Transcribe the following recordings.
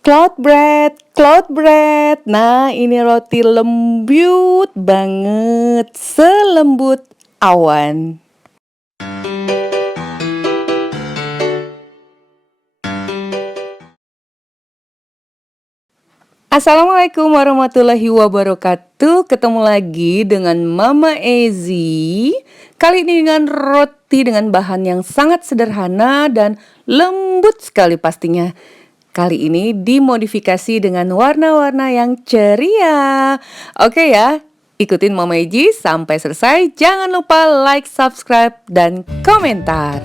Cloud bread. Nah, ini roti lembut banget, selembut awan. Assalamualaikum warahmatullahi wabarakatuh. Ketemu lagi dengan Mama Ezi. Kali ini dengan roti dengan bahan yang sangat sederhana dan lembut sekali pastinya. Kali ini dimodifikasi dengan warna-warna yang ceria. Oke ya, ikutin Mama Ezi sampai selesai. Jangan lupa like, subscribe, dan komentar.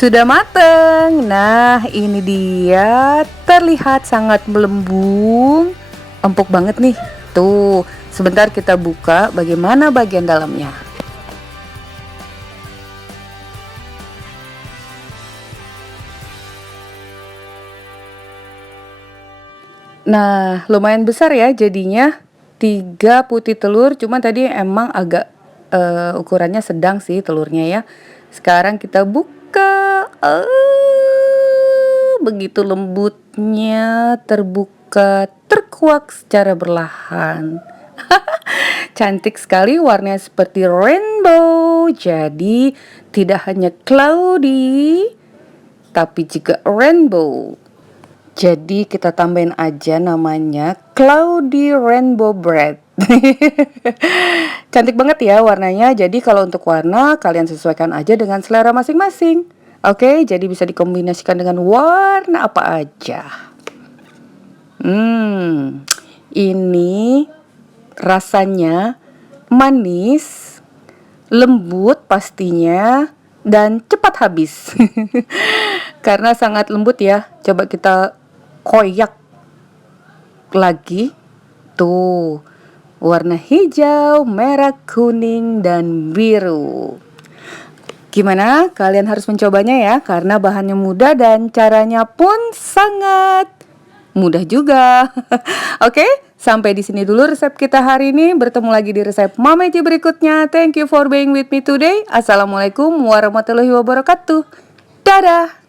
Sudah mateng. Nah, ini dia. Terlihat sangat melembung. Empuk banget nih. Tuh, sebentar kita buka bagaimana bagian dalamnya. Nah, lumayan besar ya jadinya. 3 putih telur, cuma tadi emang agak ukurannya sedang sih telurnya ya. Sekarang kita buka. Begitu lembutnya, terbuka, terkuak secara perlahan. Cantik sekali, warnanya seperti rainbow. Jadi tidak hanya cloudy, tapi juga rainbow. Jadi kita tambahin aja namanya Cloudy Rainbow Bread. Cantik banget ya warnanya. Jadi kalau untuk warna kalian sesuaikan aja dengan selera masing-masing. Oke, jadi bisa dikombinasikan dengan warna apa aja. Ini rasanya manis, lembut pastinya, dan cepat habis. Karena sangat lembut ya. Coba kita koyak lagi. Tuh, warna hijau, merah, kuning, dan biru. Gimana? Kalian harus mencobanya ya, karena bahannya mudah dan caranya pun sangat mudah juga. Oke, sampai di sini dulu resep kita hari ini. Bertemu lagi di resep Mama Eci berikutnya. Thank you for being with me today. Assalamualaikum warahmatullahi wabarakatuh. Dadah.